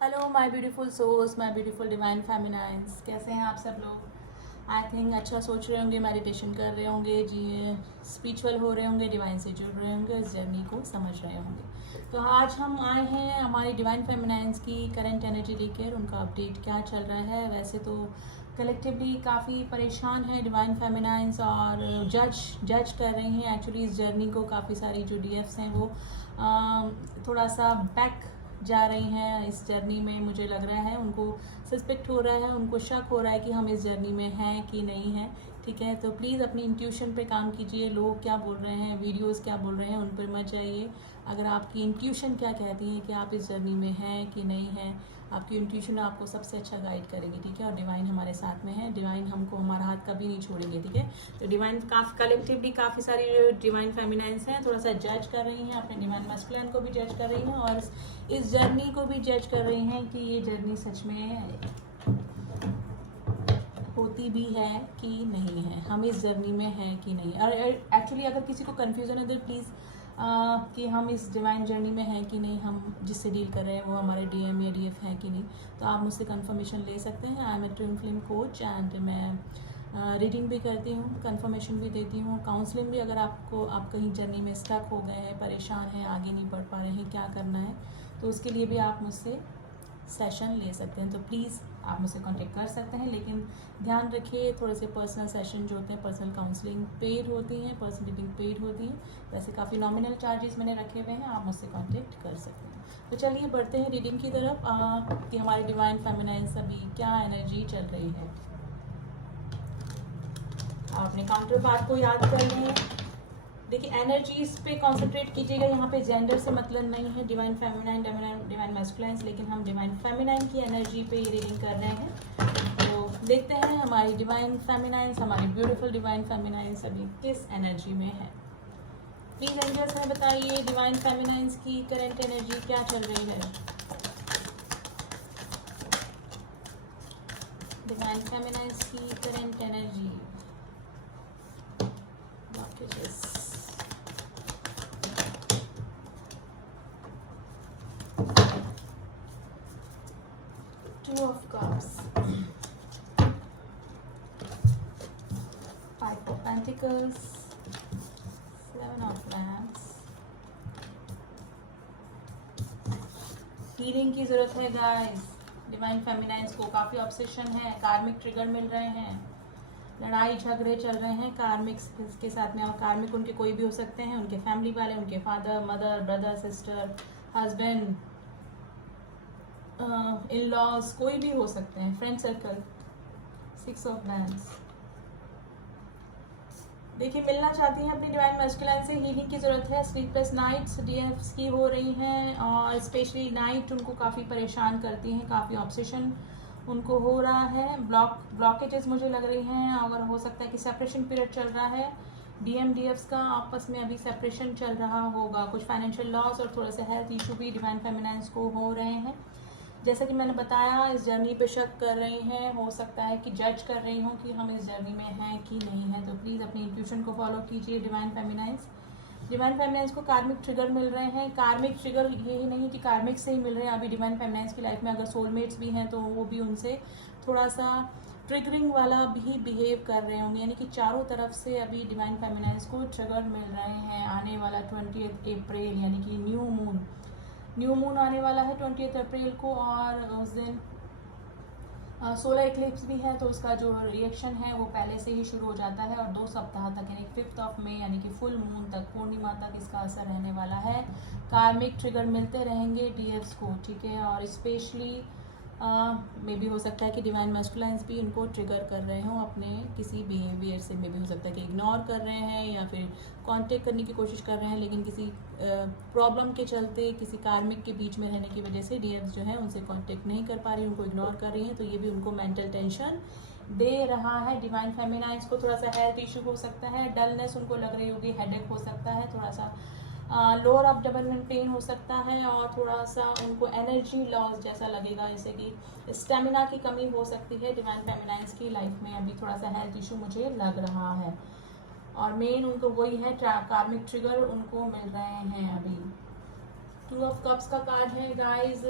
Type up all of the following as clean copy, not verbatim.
Hello my beautiful souls, my beautiful divine feminines, कैसे हैं आप सब लोग। आई थिंक अच्छा सोच रहे होंगे, मेडिटेशन कर रहे होंगे जी, स्पिरिचुअल हो रहे होंगे, डिवाइन से जुड़ रहे होंगे, इस जर्नी को समझ रहे होंगे। तो आज हम आए हैं हमारी डिवाइन फेमिनाइंस की करंट एनर्जी लेकर, उनका अपडेट क्या चल रहा है। वैसे तो कलेक्टिवली काफ़ी परेशान है डिवाइन फेमिनाइंस और जज कर रही हैं एक्चुअली इस जर्नी को। काफ़ी सारी जो डीएफ्स हैं वो थोड़ा सा बैक जा रही हैं इस जर्नी में। मुझे लग रहा है उनको सस्पेक्ट हो रहा है, उनको शक हो रहा है कि हम इस जर्नी में हैं कि नहीं हैं। ठीक है, तो प्लीज़ अपनी इंट्यूशन पे काम कीजिए। लोग क्या बोल रहे हैं, वीडियोस क्या बोल रहे हैं, उन पर मत जाइए। अगर आपकी इंट्यूशन क्या कहती है कि आप इस जर्नी में हैं कि नहीं हैं, आपकी इंट्यूशन आपको सबसे अच्छा गाइड करेगी। ठीक है, और डिवाइन हमारे साथ में है, डिवाइन हमको हमारा हाथ कभी नहीं छोड़ेंगे। ठीक है, तो डिवाइन कलेक्टिवली काफ़ी सारी डिवाइन फेमिनाइंस हैं, थोड़ा सा जज कर रही हैं, अपने डिवाइन मस्कुलिन को भी जज कर रही हैं और इस जर्नी को भी जज कर रही हैं कि ये जर्नी सच में होती भी है कि नहीं है, हम इस जर्नी में हैं कि नहीं। और एक्चुअली अगर किसी को कन्फ्यूज़न है तो प्लीज़ कि हम इस डिवाइन जर्नी में हैं कि नहीं, हम जिससे डील कर रहे हैं वो हमारे डीएम या डीएफ हैं कि नहीं, तो आप मुझसे कंफर्मेशन ले सकते हैं। I am a twin flame coach and मैं रीडिंग भी करती हूँ, कंफर्मेशन भी देती हूँ, काउंसलिंग भी। अगर आपको आप कहीं जर्नी में स्टक हो गए हैं, परेशान हैं, आगे नहीं बढ़ पा रहे हैं, क्या करना है, तो उसके लिए भी आप मुझसे सेशन ले सकते हैं। तो प्लीज़ आप मुझसे कांटेक्ट कर सकते हैं, लेकिन ध्यान रखिए थोड़े से पर्सनल सेशन जो होते हैं, पर्सनल काउंसलिंग पेड होती हैं, पर्सनल रीडिंग पेड होती है। वैसे काफ़ी नॉमिनल चार्जेस मैंने रखे हुए हैं, आप मुझसे कांटेक्ट कर सकते हैं। तो चलिए बढ़ते हैं रीडिंग की तरफ कि हमारी डिवाइन फेमिनाइंस अभी क्या एनर्जी चल रही है। आप अपने काउंटर पार्ट को याद कर लें। देखिए, एनर्जीज पे कंसंट्रेट कीजिएगा, यहाँ पे जेंडर से मतलब नहीं है, डिवाइन फेमिनाइन डिवाइन मैस्कुलाइन, लेकिन हम डिवाइन फेमिनाइन की एनर्जी पे ये रीडिंग कर रहे हैं। तो देखते हैं हमारी डिवाइन फेमिनाइंस, हमारी ब्यूटीफुल डिवाइन फेमिनाइंस अभी किस एनर्जी में है। प्लीज एंजल्स में बताइए डिवाइन फेमिनाइंस की करंट एनर्जी क्या चल रही है। डिवाइन फेमिनाइंस की current energy blockages. Two of Cups, Five of Pentacles, Seven of Wands। Healing की ज़रूरत है गाइस, डिवाइन फेमिनाइंस को काफ़ी ऑब्सेशन है, कार्मिक ट्रिगर मिल रहे हैं, लड़ाई झगड़े चल रहे हैं कार्मिक्स के साथ में। और कार्मिक उनके कोई भी हो सकते हैं, उनके फैमिली वाले, उनके father mother brother sister husband in laws, कोई भी हो सकते हैं, friend circle. Six of wands. देखिए, मिलना चाहती हैं अपनी डिवाइन मैस्कुलाइन से, हीलिंग की ज़रूरत है। स्लीपलेस नाइट्स डीएफ्स की हो रही हैं और स्पेशली नाइट उनको काफ़ी परेशान करती हैं, काफ़ी ऑब्सेशन उनको हो रहा है। ब्लॉकेजेस मुझे लग रही हैं, अगर हो सकता है कि सेपरेशन पीरियड चल रहा है डीएम डीएफ्स का, आपस में अभी सेपरेशन चल रहा होगा। कुछ फाइनेंशियल लॉस और थोड़ा सा हेल्थ इशू भी डिवाइन फेमिनाइंस को हो रहे हैं। जैसा कि मैंने बताया, इस जर्नी पे शक कर रही हैं, हो सकता है कि जज कर रही हूँ कि हम इस जर्नी में हैं कि नहीं हैं। तो प्लीज़ अपनी इंट्यूशन को फॉलो कीजिए डिवाइन फेमिनाइंस। डिवाइन फेमिनाइंस को कार्मिक ट्रिगर मिल रहे हैं। कार्मिक ट्रिगर यही नहीं कि कार्मिक से ही मिल रहे हैं, अभी डिवाइन फेमिनाइंस की लाइफ में अगर सोलमेट्स भी हैं तो वो भी उनसे थोड़ा सा ट्रिगरिंग वाला भी बिहेव कर रहे होंगे, यानी कि चारों तरफ से अभी डिवाइन फेमिनाइंस को ट्रिगर मिल रहे हैं। आने वाला 20 अप्रैल यानी कि न्यू मून आने वाला है 20 अप्रैल को, और उस दिन सोलर इक्लिप्स भी है, तो उसका जो रिएक्शन है वो पहले से ही शुरू हो जाता है और 2 सप्ताह तक यानी 5 मई यानी कि फुल मून तक, पूर्णिमा तक इसका असर रहने वाला है। कार्मिक ट्रिगर मिलते रहेंगे डीएफ्स को। ठीक है, और स्पेशली मे भी हो सकता है कि डिवाइन मैस्कुलाइंस भी इनको ट्रिगर कर रहे हों अपने किसी बिहेवियर से। मे भी हो सकता है कि इग्नोर कर रहे हैं या फिर कांटेक्ट करने की कोशिश कर रहे हैं, लेकिन किसी प्रॉब्लम के चलते, किसी कार्मिक के बीच में रहने की वजह से डीएफ्स जो है उनसे कांटेक्ट नहीं कर पा रही, उनको इग्नोर कर रही हैं। तो ये भी उनको मेंटल टेंशन दे रहा है। डिवाइन फेमिनाइंस को थोड़ा सा हेल्थ इशू हो सकता है, डलनेस उनको लग रही होगी, हेडेक हो सकता है, थोड़ा सा लोअर एब्डोमेन पेन हो सकता है, और थोड़ा सा उनको एनर्जी लॉस जैसा लगेगा, जैसे कि स्टेमिना की कमी हो सकती है डिवाइन फेमिनाइंस की लाइफ में। अभी थोड़ा सा हेल्थ इशू मुझे लग रहा है, और मेन उनको वही है कार्मिक ट्रिगर उनको मिल रहे हैं अभी। 2 ऑफ कप्स का कार्ड है गाइज,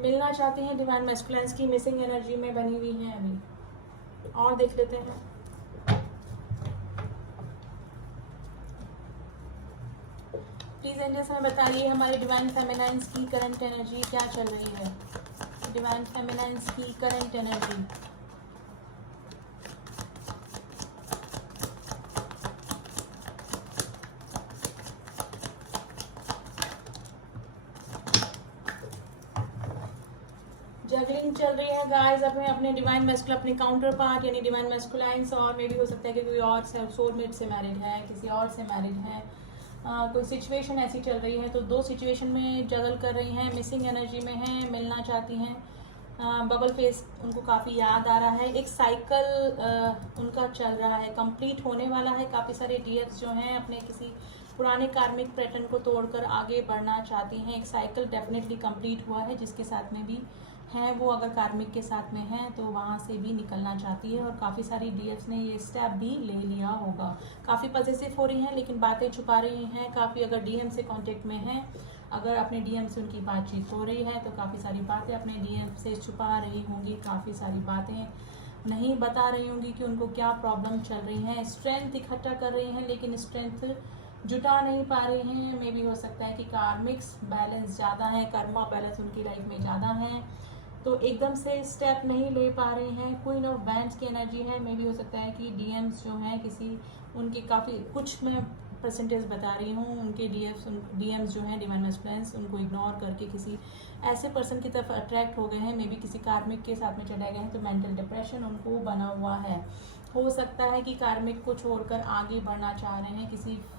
मिलना चाहती हैं डिवाइन मैस्कुलाइन्स की मिसिंग एनर्जी में बनी हुई हैं अभी। और देख लेते हैं। प्लीज एंजल्स हमें बताइए हमारे डिवाइन फेमिनाइन्स की करंट एनर्जी क्या चल रही है। डिवाइन फेमिनाइन्स की करंट एनर्जी। जगलिंग चल रही है गाइस अब अपने डिवाइन मैस्कुल अपने काउंटर पार्ट यानी डिवाइन मैस्कुलाइन्स और मे भी हो सकता है कि कोई और सोलमेट से मैरिड है, किसी और से मैरिड है, कोई सिचुएशन ऐसी चल रही है। तो दो सिचुएशन में जगल कर रही हैं, मिसिंग एनर्जी में हैं, मिलना चाहती हैं। बबल फेस उनको काफ़ी याद आ रहा है। एक साइकिल उनका चल रहा है, कंप्लीट होने वाला है। काफ़ी सारे डीएफ्स जो हैं अपने किसी पुराने कार्मिक पैटर्न को तोड़कर आगे बढ़ना चाहती हैं। एक साइकिल डेफिनेटली कंप्लीट हुआ है जिसके साथ में भी हैं वो, अगर कार्मिक के साथ में हैं तो वहाँ से भी निकलना चाहती है। और काफ़ी सारी डीएफ्स ने ये स्टेप भी ले लिया होगा। काफ़ी पॉजिटिव हो रही हैं लेकिन बातें छुपा रही हैं। काफ़ी अगर डीएम से कांटेक्ट में हैं, अगर अपने डीएम से उनकी बातचीत हो रही है तो काफ़ी सारी बातें अपने डीएम से छुपा रही होंगी। काफ़ी सारी बातें नहीं बता रही होंगी कि उनको क्या प्रॉब्लम चल रही हैं। स्ट्रेंथ इकट्ठा कर रही हैं लेकिन स्ट्रेंथ जुटा नहीं पा रही हैं। मे भी हो सकता है कि कार्मिक्स बैलेंस ज़्यादा है, कर्मा बैलेंस उनकी लाइफ में ज़्यादा है तो एकदम से स्टेप नहीं ले पा रहे हैं। क्वीन ऑफ बैंड्स की एनर्जी है। मे भी हो सकता है कि डीएम्स जो हैं किसी उनके काफ़ी कुछ मैं परसेंटेज बता रही हूँ, उनके डीएम्स जो हैं डिवाइन मैस्कुलाइन्स उनको इग्नोर करके किसी ऐसे पर्सन की तरफ अट्रैक्ट हो गए हैं। मे बी किसी कार्मिक के साथ में चले गए हैं तो मेंटल डिप्रेशन उनको बना हुआ है। हो सकता है कि कार्मिक को छोड़कर आगे बढ़ना चाह रहे हैं,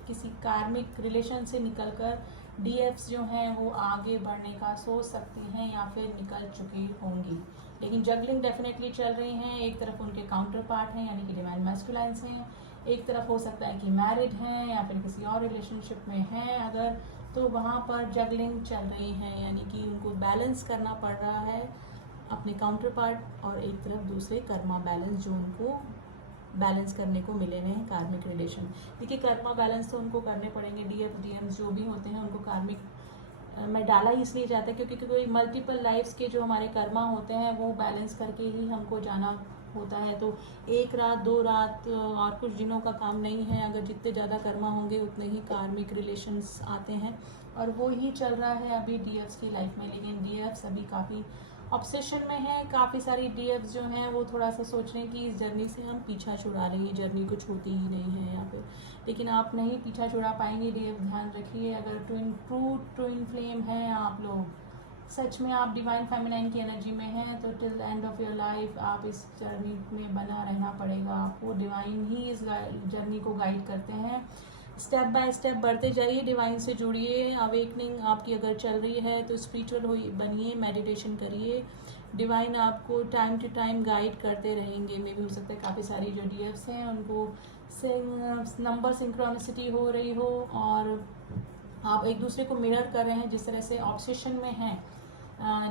किसी कार्मिक रिलेशन से निकलकर डीएफ्स जो हैं वो आगे बढ़ने का सोच सकती हैं या फिर निकल चुकी होंगी। लेकिन जगलिंग डेफिनेटली चल रही हैं। एक तरफ उनके काउंटर पार्ट हैं यानी कि डिवाइन मैस्कुलाइन्स हैं, एक तरफ हो सकता है कि मैरिड हैं या फिर किसी और रिलेशनशिप में हैं अगर, तो वहाँ पर जगलिंग चल रही है यानी कि उनको बैलेंस करना पड़ रहा है अपने काउंटर पार्ट और एक तरफ दूसरे कर्मा बैलेंस जो उनको बैलेंस करने को मिले हुए हैं कार्मिक रिलेशन। देखिए कर्मा बैलेंस तो उनको करने पड़ेंगे। डीएफ डीएम्स जो भी होते हैं उनको कार्मिक में डाला ही इसलिए जाता है क्योंकि कोई मल्टीपल लाइफ्स के जो हमारे कर्मा होते हैं वो बैलेंस करके ही हमको जाना होता है। तो एक रात दो रात और कुछ दिनों का काम नहीं है। अगर जितने ज़्यादा कर्मा होंगे उतने ही कार्मिक रिलेशंस आते हैं और वो ही चल रहा है अभी डीएफ्स की लाइफ में। लेकिन डीएफ्स अभी काफ़ी ऑब्सेशन में है। काफ़ी सारी डीएफ्स जो हैं वो थोड़ा सा सोच रहे हैं कि इस जर्नी से हम पीछा छुड़ा रहे हैं, जर्नी कुछ होती ही नहीं है यहाँ पे। लेकिन आप नहीं पीछा छुड़ा पाएंगे डीएफ, ध्यान रखिए। अगर ट्विन फ्लेम हैं आप लोग, सच में आप डिवाइन फेमिनाइन की एनर्जी में हैं तो till end of your life आप इस जर्नी में बना रहना पड़ेगा आपको। डिवाइन ही इस जर्नी को गाइड करते हैं। स्टेप बाय स्टेप बढ़ते जाइए, डिवाइन से जुड़िए। अवेकनिंग आपकी अगर चल रही है तो स्पिरिचुअल बनिए, मेडिटेशन करिए। डिवाइन आपको टाइम टू टाइम गाइड करते रहेंगे। मे भी हो सकता है काफ़ी सारी जो डीएफ्स हैं उनको नंबर सिंक्रोनिसिटी हो रही हो और आप एक दूसरे को मिरर कर रहे हैं। जिस तरह से ऑब्सेशन में हैं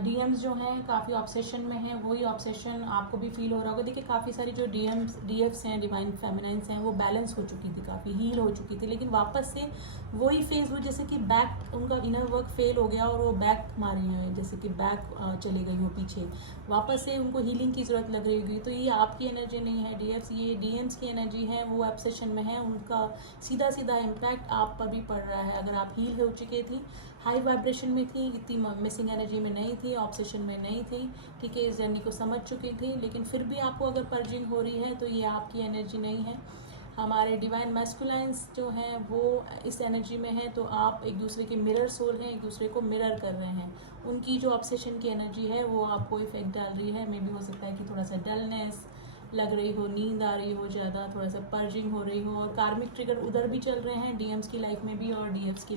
डीएम्स जो हैं काफ़ी ऑब्सेशन में हैं, वही ऑब्सेशन आपको भी फील हो रहा होगा। देखिए काफ़ी सारी जो डीएफ्स हैं डिवाइन फेमिनाइन्स हैं वो बैलेंस हो चुकी थी, काफ़ी हील हो चुकी थी, लेकिन वापस से वही फेज हुआ जैसे कि बैक उनका इनर वर्क फेल हो गया और वो बैक मारे हैं, जैसे कि बैक चली गई हो पीछे, वापस से उनको हीलिंग की ज़रूरत लग रही होगी। तो ये आपकी एनर्जी नहीं है डीएफ्स, ये डीएम्स की एनर्जी है। वो ऑब्सेशन में है, उनका सीधा सीधा इम्पैक्ट आप पर भी पड़ रहा है। अगर आप हील हो चुके थी, हाई वाइब्रेशन में थी, इतनी मिसिंग एनर्जी में नहीं थी, ऑब्सेशन में नहीं थी, ठीक है, इस जर्नी को समझ चुकी थी, लेकिन फिर भी आपको अगर पर्जिंग हो रही है तो ये आपकी एनर्जी नहीं है। हमारे डिवाइन मैस्कुलाइन्स जो हैं वो इस एनर्जी में है। तो आप एक दूसरे के मिरर सोल हैं, एक दूसरे को मिरर कर रहे हैं। उनकी जो ऑब्सेशन की एनर्जी है वो आपको इफेक्ट डाल रही है। मे भी हो सकता है कि थोड़ा सा डलनेस लग रही हो, नींद आ रही हो ज़्यादा, थोड़ा सा पर्जिंग हो रही हो। और कार्मिक ट्रिगर उधर भी चल रहे हैं, डीएम्स की लाइफ में भी और डीएफ्स की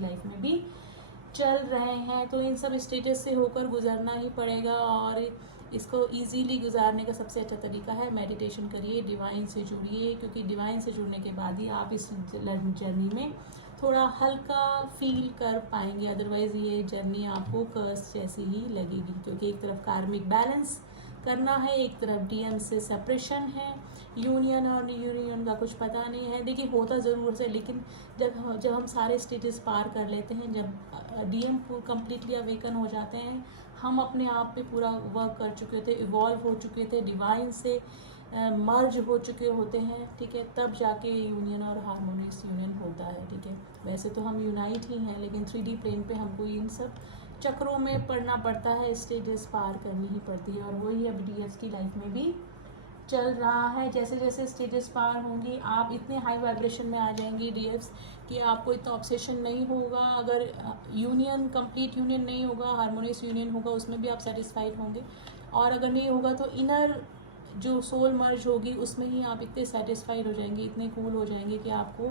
लाइफ में भी चल रहे हैं। तो इन सब स्टेजेस से होकर गुजरना ही पड़ेगा और इसको इजीली गुजारने का सबसे अच्छा तरीका है मेडिटेशन करिए, डिवाइन से जुड़िए, क्योंकि डिवाइन से जुड़ने के बाद ही आप इस जर्नी में थोड़ा हल्का फील कर पाएंगे। अदरवाइज़ ये जर्नी आपको कर्स जैसी ही लगेगी, क्योंकि एक तरफ कार्मिक बैलेंस करना है, एक तरफ डीएम से सेपरेशन है, यूनियन और यूनियन का कुछ पता नहीं है। देखिए होता ज़रूर से, लेकिन जब हम सारे स्टेजेस पार कर लेते हैं, जब डीएम कम्प्लीटली अवेकन हो जाते हैं, हम अपने आप पे पूरा वर्क कर चुके थे, इवॉल्व हो चुके थे, डिवाइन से मर्ज हो चुके होते हैं, ठीक है, तब जाके यूनियन और हार्मोनियस यूनियन होता है, ठीक है। वैसे तो हम यूनाइट ही हैं, लेकिन 3D प्लेन पे हमको इन सब चक्रों में पढ़ना पड़ता है, स्टेजेस पार करनी ही पड़ती है, और वही अब डीएफ की लाइफ में भी चल रहा है। जैसे जैसे स्टेजेस पार होंगी, आप इतने हाई वाइब्रेशन में आ जाएंगी डीएफ्स कि आपको इतना ऑब्सेशन नहीं होगा। अगर यूनियन कंप्लीट यूनियन नहीं होगा, हार्मोनियस यूनियन होगा, उसमें भी आप सेटिस्फाइड होंगे, और अगर नहीं होगा तो इनर जो सोल मर्ज होगी उसमें ही आप इतने सेटिस्फाइड हो जाएंगे, इतने कूल हो जाएंगे कि आपको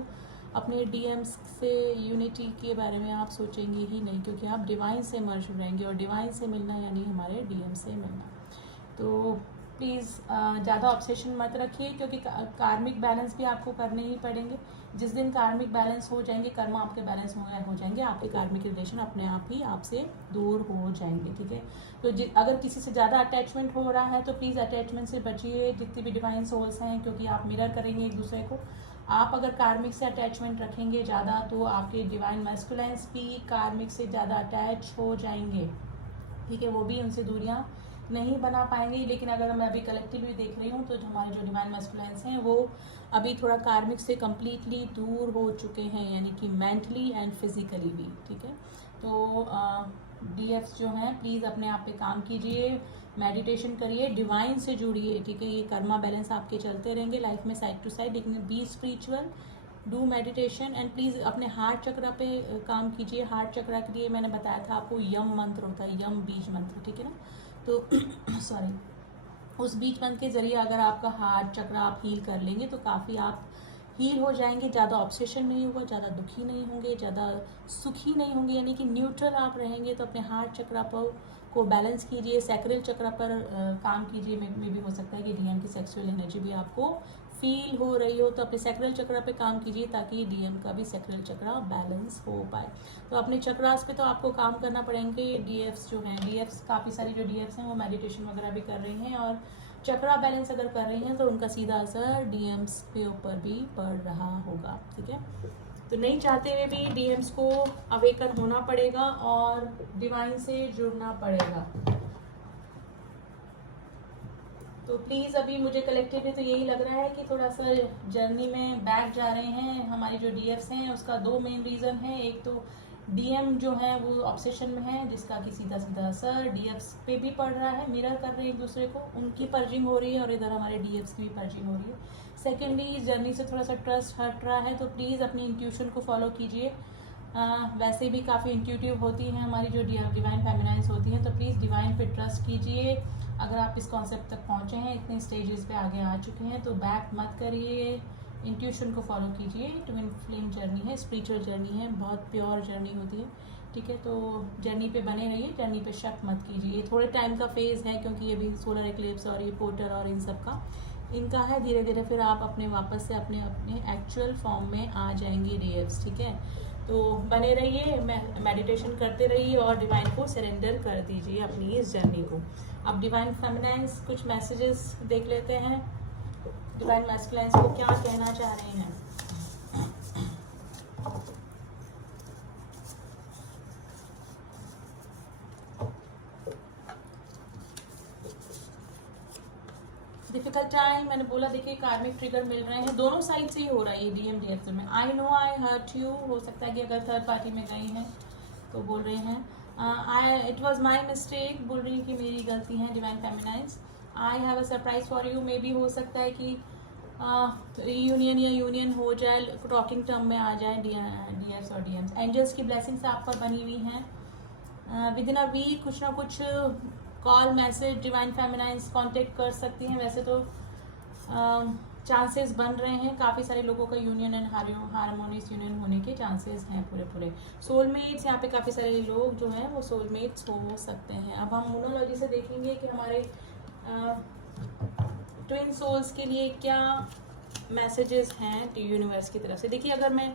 अपने डीएम्स से यूनिटी के बारे में आप सोचेंगे ही नहीं, क्योंकि आप डिवाइन से मर्ज हो जाएंगे, और डिवाइन से मिलना यानी हमारे डीएम से मिलना। तो प्लीज़ ज़्यादा ऑब्सेशन मत रखिए, क्योंकि कार्मिक बैलेंस भी आपको करने ही पड़ेंगे। जिस दिन कार्मिक बैलेंस हो जाएंगे, कर्म आपके बैलेंस हो जाएंगे, आपके कार्मिक रिलेशन अपने आप ही आपसे दूर हो जाएंगे, ठीक है। तो अगर किसी से ज़्यादा अटैचमेंट हो रहा है तो प्लीज़ अटैचमेंट से बचिए, जितनी भी डिवाइन सोल्स हैं, क्योंकि आप मिरर करेंगे एक दूसरे को। आप अगर कार्मिक से अटैचमेंट रखेंगे ज़्यादा, तो आपके डिवाइन मैस्कुलाइन्स भी कार्मिक से ज़्यादा अटैच हो जाएंगे, ठीक है, वो भी उनसे दूरियाँ नहीं बना पाएंगे। लेकिन अगर मैं अभी कलेक्टिवली देख रही हूँ, तो हमारे जो डिवाइन मैस्कुलाइन्स हैं वो अभी थोड़ा कार्मिक से कम्प्लीटली दूर हो चुके हैं, यानी कि मेंटली एंड फिजिकली भी, ठीक है। तो डीएफ्स जो हैं, प्लीज़ अपने आप पे काम कीजिए, मेडिटेशन करिए, डिवाइन से जुड़िए, ठीक है। ये कर्मा बैलेंस आपके चलते रहेंगे लाइफ में साइड टू साइड, लेकिन B spiritual, do meditation, and please अपने हार्ट चक्रा पे काम कीजिए। हार्ट चक्रा के लिए मैंने बताया था आपको, यम मंत्र होता है, यम बीज मंत्र, ठीक है ना। तो सॉरी, उस बीज मंत्र के ज़रिए अगर आपका हार्ट चक्र आप हील कर लेंगे तो काफ़ी आप हील हो जाएंगे, ज़्यादा ऑब्सेशन नहीं होगा, ज़्यादा दुखी नहीं होंगे, ज़्यादा सुखी नहीं होंगे, यानी कि न्यूट्रल आप रहेंगे। तो अपने हार्ट चक्र पर को बैलेंस कीजिए, सैक्रल चक्र पर काम कीजिए। में भी हो सकता है कि डीएम की सेक्सुअल एनर्जी भी आपको फील हो रही हो, तो अपने सैक्रल चक्र पे काम कीजिए, ताकि डीएम का भी सैक्रल चक्र बैलेंस हो पाए। तो अपने चक्रास पे तो आपको काम करना पड़ेंगे। डीएफ्स जो हैं, डीएफ्स काफ़ी सारी जो डीएफ्स हैं वो मेडिटेशन वगैरह भी कर रही हैं, और चक्रा बैलेंस अगर कर रही हैं तो उनका सीधा असर डीएम्स के ऊपर भी पड़ रहा होगा, ठीक है। तो नहीं चाहते हुए भी डीएम्स को अवेकन होना पड़ेगा और डिवाइन से जुड़ना पड़ेगा। तो प्लीज़ अभी मुझे कलेक्टिवली तो यही लग रहा है कि थोड़ा सा जर्नी में बैक जा रहे हैं। हमारी जो डीएफ्स हैं उसका दो मेन रीज़न है। एक तो डीएम जो है वो ऑब्सेशन में है, जिसका कि सीधा सीधा असर डीएफ्स पे भी पड़ रहा है, मिरर कर रहे हैं एक दूसरे को, उनकी पर्जिंग हो रही है और इधर हमारे डीएफ्स की भी पर्जिंग हो रही है। सेकेंडली, जर्नी से थोड़ा सा ट्रस्ट हट रहा है, तो प्लीज़ अपनी इंट्यूशन को फॉलो कीजिए। वैसे भी काफ़ी इंट्यूटिव होती हैं हमारी जो डिवाइन फेमिनाइन्स होती हैं, तो प्लीज़ डिवाइन पे ट्रस्ट कीजिए। अगर आप इस कॉन्सेप्ट तक पहुँचे हैं, इतने स्टेजेस पे आगे आ चुके हैं, तो बैक मत करिए, इंट्यूशन को फॉलो कीजिए। ट्विन फ्लेम जर्नी है, स्पिरिचुअल जर्नी है, बहुत प्योर जर्नी होती है, ठीक है। तो जर्नी पे बने रहिए, जर्नी पे शक मत कीजिए। थोड़े टाइम का फेज़ है, क्योंकि ये भी सोलर एक्लिप्स और ये पोर्टर और इन सब का इनका है। धीरे धीरे फिर आप अपने वापस से अपने एक्चुअल फॉर्म में आ जाएंगे डीएफ्स, ठीक है। तो बने रहिए, मेडिटेशन करते रहिए और डिवाइन को सरेंडर कर दीजिए अपनी इस जर्नी को। अब डिवाइन फेमिनाइन्स कुछ मैसेजेस देख लेते हैं, डिवाइन मैस्कुलाइन्स को क्या कहना चाह रहे हैं। डिफिकल्ट टाइम, मैंने बोला, देखिए कार्मिक ट्रिगर मिल रहे हैं, दोनों साइड से ही हो रहा है ये डीएम डीएफ में। I know I hurt you, हो सकता है कि अगर थर्ड पार्टी में गई हैं तो बोल रहे हैं इट वॉज माई मिस्टेक, बोल रही है कि मेरी गलती है divine feminines. I have a surprise for you, मे भी हो सकता है कि रीयूनियन या यूनियन हो जाए, टॉकिंग टर्म में आ जाए डीएफ्स और डीएम्स। एंजल्स की ब्लेसिंग्स आप पर बनी हुई हैं। विद इन अ वीक कुछ ना कुछ कॉल, मैसेज डिवाइन फेमिनाइन्स कांटेक्ट कर सकती हैं। वैसे तो चांसेस बन रहे हैं, काफ़ी सारे लोगों का यूनियन एंड हार्मोनियस यूनियन होने के चांसेस हैं पूरे। सोलमेट्स, यहाँ पे काफ़ी सारे लोग जो हैं वो सोलमेट्स हो सकते हैं। अब हम मोनोलॉजी से देखेंगे कि हमारे ट्विन सोल्स के लिए क्या मैसेजेस हैं यूनिवर्स की तरफ से। देखिए, अगर मैं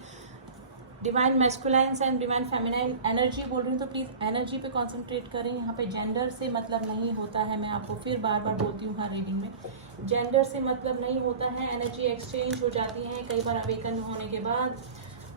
divine masculines and divine feminine energy बोल रही हूँ, तो प्लीज़ एनर्जी पे कंसंट्रेट करें। यहाँ पे जेंडर से मतलब नहीं होता है, मैं आपको फिर बार बार बोलती हूँ हर रीडिंग में, जेंडर से मतलब नहीं होता है। एनर्जी एक्सचेंज हो जाती है कई बार अवेकन होने के बाद।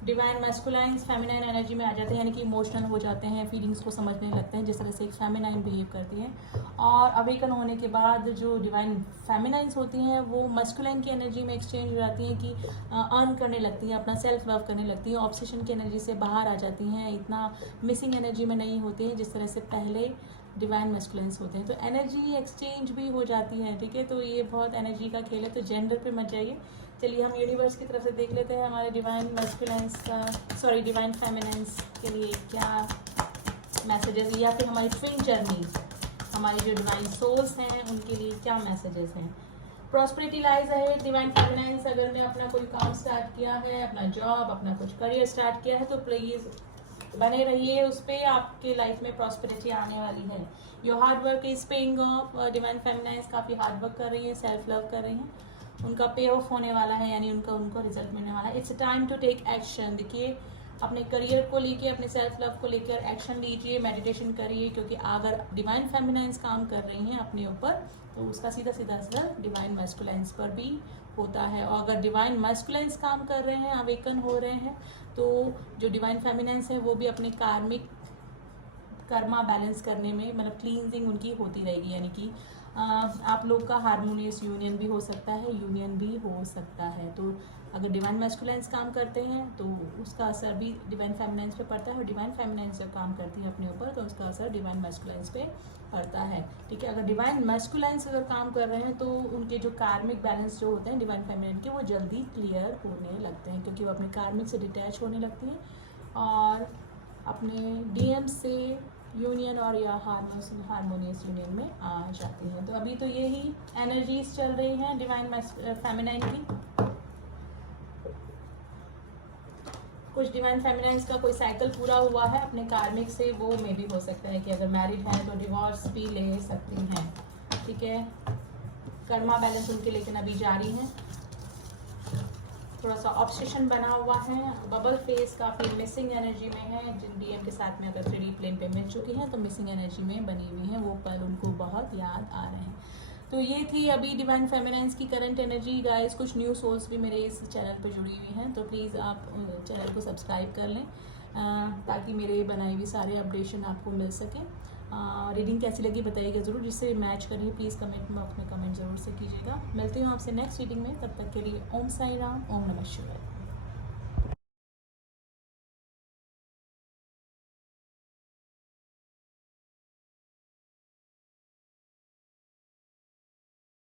डिवाइन मैस्कुलाइन्स फेमिनाइन एनर्जी में आ जाते हैं, यानी कि इमोशनल हो जाते हैं, फीलिंग्स को समझने लगते हैं, जिस तरह से एक फेमिनाइन बिहेव करती हैं। और अवेकन होने के बाद जो डिवाइन फेमिनाइंस होती हैं वो मस्कुलाइन की एनर्जी में एक्सचेंज हो जाती हैं कि अर्न करने लगती हैं, अपना सेल्फ लव करने लगती हैं, ऑब्सेशन की एनर्जी से बाहर आ जाती हैं, इतना मिसिंग एनर्जी में नहीं होती हैं जिस तरह से पहले डिवाइन मस्कुलाइंस होते हैं। तो एनर्जी एक्सचेंज भी हो जाती है, ठीक है। तो ये बहुत एनर्जी का खेल है, तो जेंडर पे मत जाइए। चलिए हम यूनिवर्स की तरफ से देख लेते हैं हमारे डिवाइन मस्कुलाइंस का डिवाइन फेमिनाइंस के लिए क्या मैसेजेस, या फिर हमारी ट्विन जर्नीज, हमारी जो डिवाइन सोल्स हैं उनके लिए क्या मैसेजेस हैं। प्रॉस्पेरिटी लाइज है डिवाइन फेमिनाइंस। अगर मैं अपना कोई काम स्टार्ट किया है, अपना जॉब, अपना कुछ करियर स्टार्ट किया है, तो प्लीज़ बने रहिए उस पर, आपके लाइफ में प्रॉस्पेरिटी आने वाली है। Your hard work is paying off. Divine feminines काफ़ी हार्ड वर्क कर रही है, सेल्फ लव कर रही हैं, उनका पे ऑफ होने वाला है, यानी उनको रिजल्ट मिलने वाला है। It's time to take action. देखिए अपने करियर को लेके, अपने सेल्फ लव को लेकर एक्शन लीजिए, मेडिटेशन करिए, क्योंकि अगर डिवाइन फेमिनाइंस काम कर रही हैं अपने ऊपर तो उसका सीधा सीधा असर डिवाइन मैस्कुलाइंस पर भी होता है। और अगर डिवाइन मैस्कुलाइंस काम कर रहे हैं, अवेकन हो रहे हैं, तो जो डिवाइन फेमिनाइंस है वो भी अपने कार्मिक कर्मा बैलेंस करने में, मतलब क्लींजिंग उनकी होती रहेगी, यानी कि आप लोग का हारमोनियस यूनियन भी हो सकता है, यूनियन भी हो सकता है। तो अगर डिवाइन मैस्कुलाइंस काम करते हैं तो उसका असर भी डिवाइन फेमिनाइंस पे पड़ता है, और डिवाइन फेमिनाइंस जब काम करती है अपने ऊपर तो उसका असर डिवाइन मैस्कुलाइंस पे पड़ता है, ठीक है। अगर डिवाइन मैस्कुलाइंस अगर काम कर रहे हैं तो उनके जो कार्मिक बैलेंस जो होते हैं डिवाइन फेमिनाइन के, वो जल्दी क्लियर होने लगते हैं, क्योंकि वो अपने कार्मिक से डिटैच होने लगती हैं और अपने डीएम से यूनियन और या हारमोनियस यूनियन में आ जाती हैं। तो अभी तो यही एनर्जीज चल रही हैं डिवाइन फेमिनाइन की। कुछ डिवाइन फेमिनाइंस का कोई साइकिल पूरा हुआ है अपने कार्मिक से, वो में भी हो सकता है कि अगर मैरिड हैं तो डिवोर्स भी ले सकती हैं, ठीक है। कर्मा बैलेंस उनके लेकिन अभी जारी है, थोड़ा सा ऑब्सेशन बना हुआ है, बबल फेस काफ़ी मिसिंग एनर्जी में है। जिन डीएम के साथ में अगर 3D प्लेन पे मिल चुकी हैं तो मिसिंग एनर्जी में बनी हुई हैं, वो पल उनको बहुत याद आ रहे हैं। तो ये थी अभी डिवाइन फेमिनाइंस की करंट एनर्जी। गाइस कुछ न्यू सोल्स भी मेरे इस चैनल पर जुड़ी हुई हैं, तो प्लीज़ आप चैनल को सब्सक्राइब कर लें ताकि मेरे बनाई हुई सारे अपडेशन आपको मिल सकें। रीडिंग कैसी लगी बताइएगा ज़रूर, जिससे मैच करिए प्लीज़ कमेंट बॉक्स में कमेंट ज़रूर से कीजिएगा। मिलती हूँ आपसे नेक्स्ट रीडिंग में, तब तक के लिए ओम साई राम, ओम नमः शिवाय।